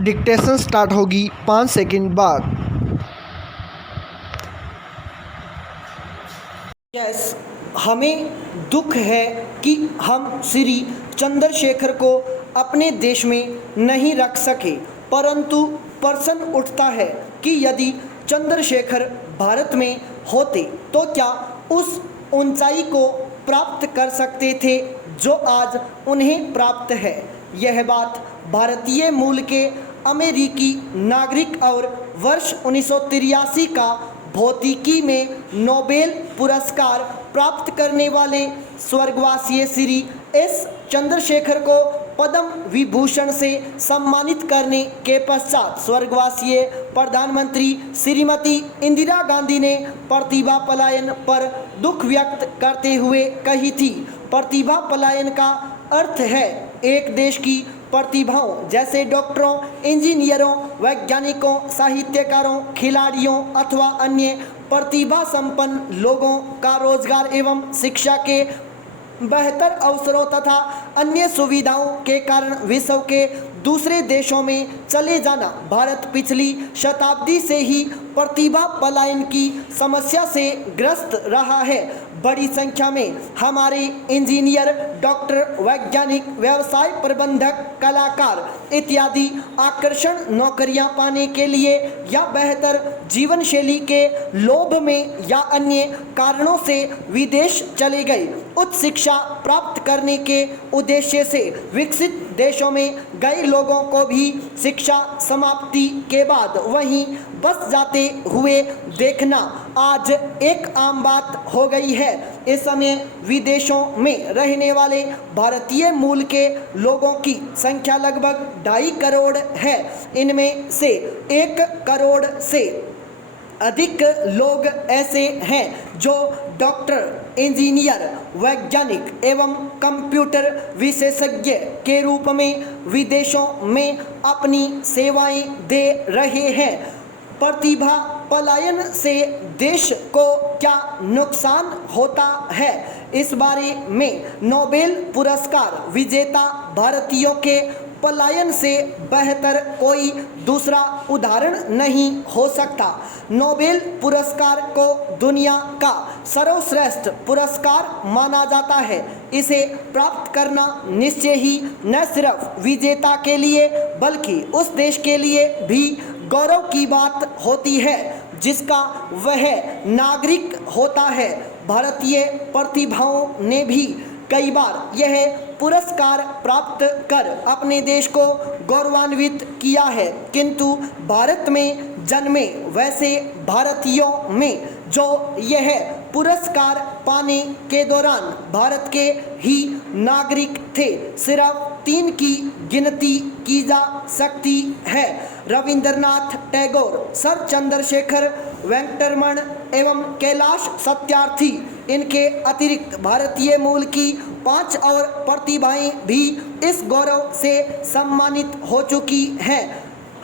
Dictation start होगी 5 second बाद। Yes, हमें दुख है कि हम श्री चंद्रशेखर को अपने देश में नहीं रख सके, परंतु प्रश्न उठता है कि यदि चंद्रशेखर भारत में होते तो क्या उस ऊंचाई को प्राप्त कर सकते थे जो आज उन्हें प्राप्त है। यह बात भारतीय मूल के अमेरिकी नागरिक और वर्ष 1983 का भौतिकी में नोबेल पुरस्कार प्राप्त करने वाले स्वर्गवासी श्री एस चंद्रशेखर को पद्म विभूषण से सम्मानित करने के पश्चात स्वर्गवासी प्रधानमंत्री श्रीमती इंदिरा गांधी ने प्रतिभा पलायन पर दुख व्यक्त करते हुए कही थी। प्रतिभा पलायन का अर्थ है एक देश की प्रतिभाओं जैसे डॉक्टरों, इंजीनियरों, वैज्ञानिकों, साहित्यकारों, खिलाड़ियों अथवा अन्य प्रतिभा संपन्न लोगों का रोजगार एवं शिक्षा के बेहतर अवसरों तथा अन्य सुविधाओं के कारण विश्व के दूसरे देशों में चले जाना। भारत पिछली शताब्दी से ही प्रतिभा पलायन की समस्या से ग्रस्त रहा है। बड़ी संख्या में हमारे इंजीनियर, डॉक्टर, वैज्ञानिक, व्यवसाय प्रबंधक, कलाकार इत्यादि आकर्षण नौकरियां पाने के लिए या बेहतर जीवन शैली के लोभ में या अन्य कारणों से विदेश चले गए। उच्च शिक्षा प्राप्त करने के उद्देश्य से विकसित देशों में गए लोगों को भी शिक्षा समाप्ति के बाद वहीं बस जाते हुए देखना आज एक आम बात हो गई है। इस समय विदेशों में रहने वाले भारतीय मूल के लोगों की संख्या लगभग 2.5 करोड़ है। इनमें से 1 करोड़ से अधिक लोग ऐसे हैं जो डॉक्टर, इंजीनियर, वैज्ञानिक एवं कंप्यूटर विशेषज्ञ के रूप में विदेशों में अपनी सेवाएं दे रहे हैं। प्रतिभा पलायन से देश को क्या नुकसान होता है, इस बारे में नोबेल पुरस्कार विजेता भारतीयों के पलायन से बेहतर कोई दूसरा उदाहरण नहीं हो सकता। नोबेल पुरस्कार को दुनिया का सर्वश्रेष्ठ पुरस्कार माना जाता है। इसे प्राप्त करना निश्चय ही न सिर्फ विजेता के लिए बल्कि उस देश के लिए भी गौरव की बात होती है जिसका वह नागरिक होता है। भारतीय प्रतिभाओं ने भी कई बार यह पुरस्कार प्राप्त कर अपने देश को गौरवान्वित किया है, किंतु भारत में जन्मे वैसे भारतीयों में जो यह पुरस्कार पाने के दौरान भारत के ही नागरिक थे, सिर्फ 3 की गिनती की जा सकती है। रविंद्रनाथ टैगोर, सर चंद्रशेखर, वेंकटरमण एवं कैलाश सत्यार्थी। इनके अतिरिक्त भारतीय मूल की 5 और प्रतिभाएं भी इस गौरव से सम्मानित हो चुकी हैं।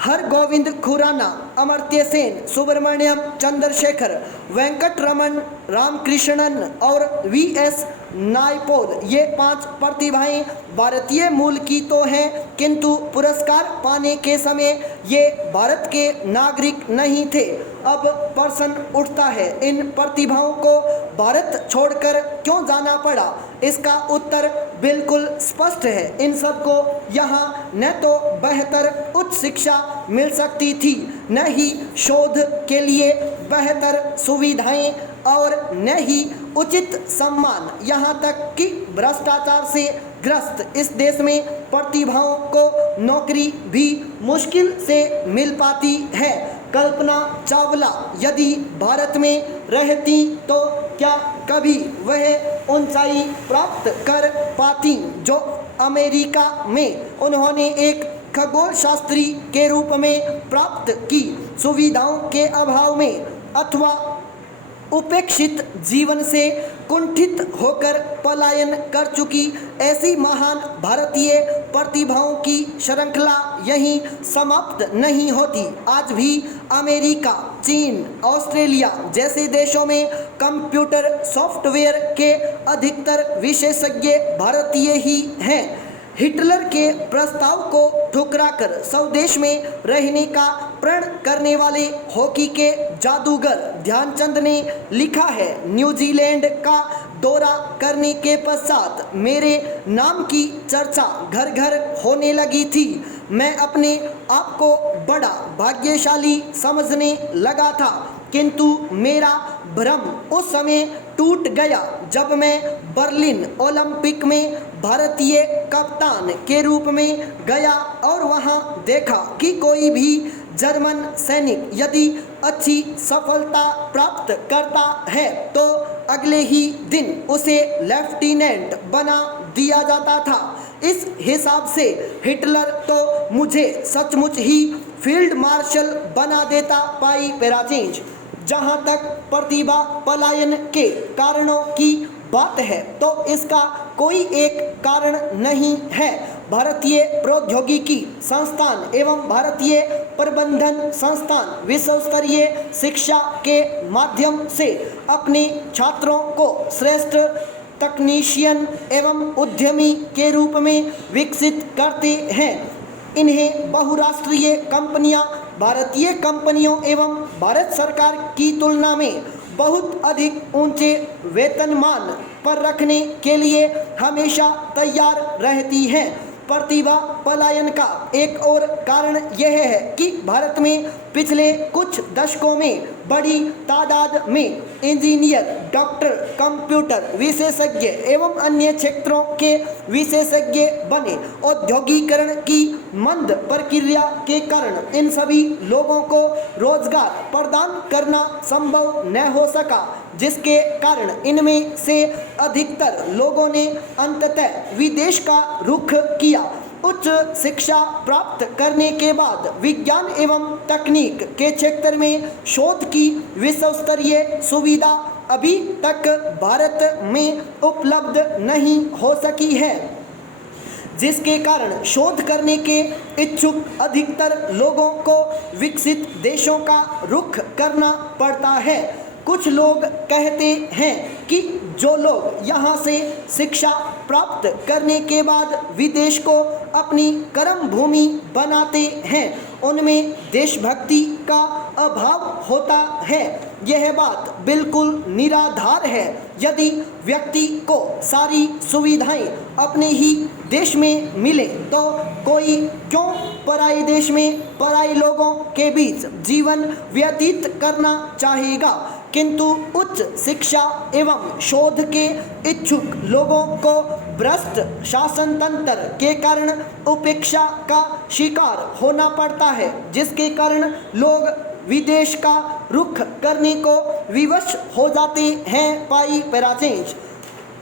हरगोविंद खुराना, अमर्त्य सेन, सुब्रमण्यम चंद्रशेखर, वेंकटरमण, रामकृष्णन और वीएस नायपॉल, ये 5 प्रतिभाएं भारतीय मूल की तो हैं, किंतु पुरस्कार पाने के समय ये भारत के नागरिक नहीं थे। अब प्रश्न उठता है, इन प्रतिभाओं को भारत छोड़कर क्यों जाना पड़ा? इसका उत्तर बिल्कुल स्पष्ट है। इन सबको यहाँ न तो बेहतर उच्च शिक्षा मिल सकती थी, न ही शोध के लिए बेहतर सुविधाएं और न ही उचित सम्मान, यहाँ तक कि भ्रष्टाचार से ग्रस्त इस देश में प्रतिभाओं को नौकरी भी मुश्किल से मिल पाती है। कल्पना चावला यदि भारत में रहती तो क्या कभी वह ऊंचाई प्राप्त कर पाती जो अमेरिका में उन्होंने एक खगोल शास्त्री के रूप में प्राप्त की? सुविधाओं के अभाव में अथवा उपेक्षित जीवन से कुंठित होकर पलायन कर चुकी ऐसी महान भारतीय प्रतिभाओं की श्रृंखला यहीं समाप्त नहीं होती। आज भी अमेरिका, चीन, ऑस्ट्रेलिया जैसे देशों में कंप्यूटर सॉफ्टवेयर के अधिकतर विशेषज्ञ भारतीय ही हैं। हिटलर के प्रस्ताव को ठुकराकर स्वदेश में रहने का प्रण करने वाले हॉकी के जादूगर ध्यानचंद ने लिखा है, न्यूजीलैंड का दौरा करने के पश्चात मेरे नाम की चर्चा घर घर होने लगी थी। मैं अपने आप को बड़ा भाग्यशाली समझने लगा था, किंतु मेरा भ्रम उस समय टूट गया जब मैं बर्लिन ओलंपिक में भारतीय कप्तान के रूप में गया और वहां देखा कि कोई भी जर्मन सैनिक यदि अच्छी सफलता प्राप्त करता है तो अगले ही दिन उसे लेफ्टिनेंट बना दिया जाता था। इस हिसाब से हिटलर तो मुझे सचमुच ही फील्ड मार्शल बना देता। पाई पैराचेंज। जहाँ तक प्रतिभा पलायन के कारणों की बात है तो इसका कोई एक कारण नहीं है। भारतीय प्रौद्योगिकी संस्थान एवं भारतीय प्रबंधन संस्थान विश्व स्तरीय शिक्षा के माध्यम से अपने छात्रों को श्रेष्ठ तकनीशियन एवं उद्यमी के रूप में विकसित करते हैं। इन्हें बहुराष्ट्रीय कंपनियां भारतीय कंपनियों एवं भारत सरकार की तुलना में बहुत अधिक ऊंचे वेतनमान पर रखने के लिए हमेशा तैयार रहती हैं। प्रतिभा पलायन का एक और कारण यह है कि भारत में पिछले कुछ दशकों में बड़ी तादाद में इंजीनियर, डॉक्टर, कंप्यूटर विशेषज्ञ एवं अन्य क्षेत्रों के विशेषज्ञ बने। औद्योगिकरण की मंद प्रक्रिया के कारण इन सभी लोगों को रोजगार प्रदान करना संभव न हो सका, जिसके कारण इनमें से अधिकतर लोगों ने अंततः विदेश का रुख किया। उच्च शिक्षा प्राप्त करने के बाद विज्ञान एवं तकनीक के क्षेत्र में शोध की विश्व स्तरीय सुविधा अभी तक भारत में उपलब्ध नहीं हो सकी है, जिसके कारण शोध करने के इच्छुक अधिकतर लोगों को विकसित देशों का रुख करना पड़ता है। कुछ लोग कहते हैं कि जो लोग यहाँ से शिक्षा प्राप्त करने के बाद विदेश को अपनी कर्म भूमि बनाते हैं उनमें देशभक्ति का अभाव होता है। यह बात बिल्कुल निराधार है। यदि व्यक्ति को सारी सुविधाएं अपने ही देश में मिले तो कोई क्यों पराई देश में पराई लोगों के बीच जीवन व्यतीत करना चाहेगा। किंतु उच्च शिक्षा एवं शोध के इच्छुक लोगों को भ्रष्ट शासन तंत्र के कारण उपेक्षा का शिकार होना पड़ता है, जिसके कारण लोग विदेश का रुख करने को विवश हो जाते हैं। पाई पैराचेंज।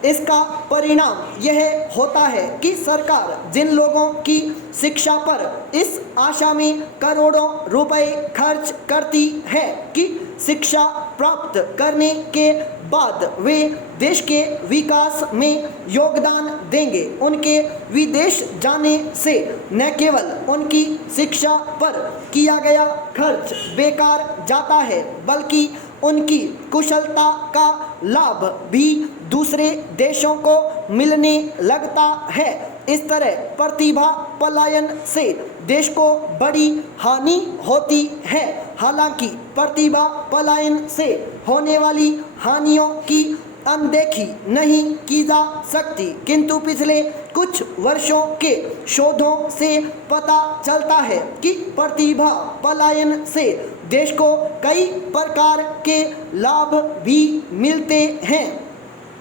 इसका परिणाम यह होता है कि सरकार जिन लोगों की शिक्षा पर इस आशा में करोड़ों रुपए खर्च करती है कि शिक्षा प्राप्त करने के बाद वे देश के विकास में योगदान देंगे, उनके विदेश जाने से न केवल उनकी शिक्षा पर किया गया खर्च बेकार जाता है बल्कि उनकी कुशलता का लाभ भी दूसरे देशों को मिलने लगता है। इस तरह प्रतिभा पलायन से देश को बड़ी हानि होती है। हालांकि प्रतिभा पलायन से होने वाली हानियों की अनदेखी नहीं की जा सकती, किंतु पिछले कुछ वर्षों के शोधों से पता चलता है कि प्रतिभा पलायन से देश को कई प्रकार के लाभ भी मिलते हैं।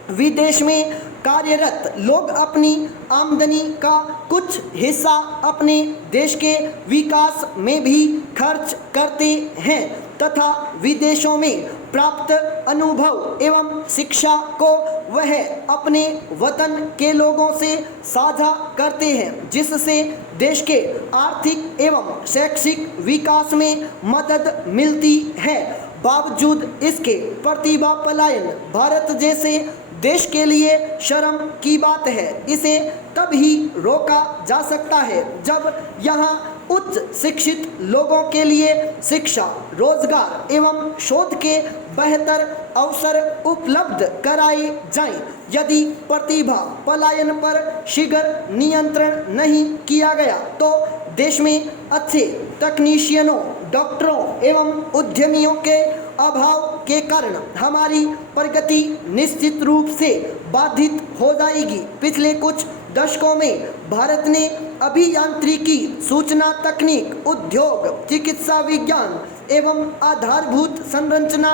विदेश में कार्यरत लोग अपनी आमदनी का कुछ हिस्सा अपने देश के विकास में भी खर्च करते हैं तथा विदेशों में प्राप्त अनुभव एवं शिक्षा को वह अपने वतन के लोगों से साझा करते हैं, जिससे देश के आर्थिक एवं शैक्षिक विकास में मदद मिलती है। बावजूद इसके प्रतिभा पलायन भारत जैसे देश के लिए शर्म की बात है। इसे तब ही रोका जा सकता है जब यहाँ उच्च शिक्षित लोगों के लिए शिक्षा, रोजगार एवं शोध के बेहतर अवसर उपलब्ध कराए जाएं। यदि प्रतिभा पलायन पर शीघ्र नियंत्रण नहीं किया गया तो देश में अच्छे तकनीशियनों, डॉक्टरों एवं उद्यमियों के अभाव के कारण हमारी प्रगति निश्चित रूप से बाधित हो जाएगी। पिछले कुछ दशकों में भारत ने अभियांत्रिकी, सूचना तकनीक, उद्योग, चिकित्सा विज्ञान एवं आधारभूत संरचना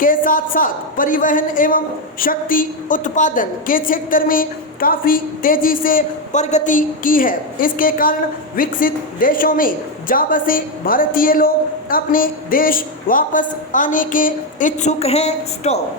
के साथ साथ परिवहन एवं शक्ति उत्पादन के क्षेत्र में काफ़ी तेजी से प्रगति की है। इसके कारण विकसित देशों में जा बसे भारतीय लोग अपने देश वापस आने के इच्छुक हैं। स्टॉप।